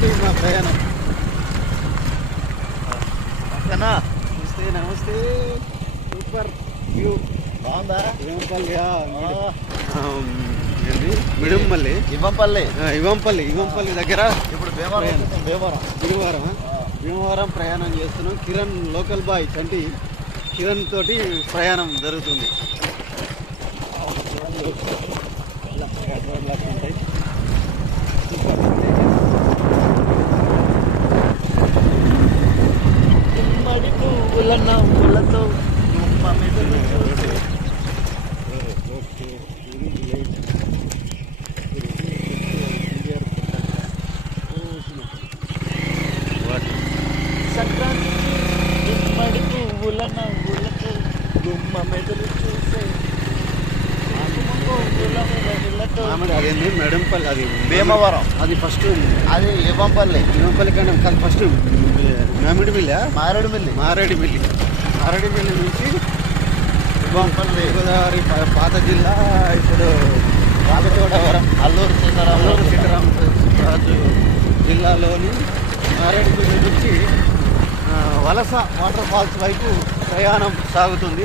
తోటి మా ప్రయాణం. ఓకేనా నమస్తే నమస్తే. సూపర్. వ్యూ. బాగుందా? ఇవంపల్లి మిడుంపల్లి. ఇవ్వంపల్లి. ఆ, ఇవంపల్లి ఇవంపల్లి దగ్గర. ఇప్పుడు భీమవరం భీమవరం. భీమవరం భీమవరం ప్రయాణం చేస్తున్నాం. Kiran local boy Chanti. Kiran తోటి ప్రయాణం జరుగుతుంది. నవ్వులతో గుమ్మ మెదడు చూసే సంక్రాంతి గుమ్మడి పువ్వుల నవ్వులతో గుమ్మ మెదడు చూసే అదేంది మెడంపల్లి అది భీమవరం. అది ఫస్ట్ అది ఇవ్వంపల్లి ఇవంపల్లి కంటే ఫస్ట్ మామిడి మిల్ల మారేడుమిల్లి. మారేడుమిల్లి. అరడిపల్లి నుంచి గోదావరి పాత జిల్లా ఇప్పుడు రామచోడవరం అల్లూరు సీతారాం అల్లూరు సీతారామరాజు జిల్లాలోని అరడిపల్లి నుంచి వలస వాటర్ ఫాల్స్ వైపు ప్రయాణం సాగుతుంది.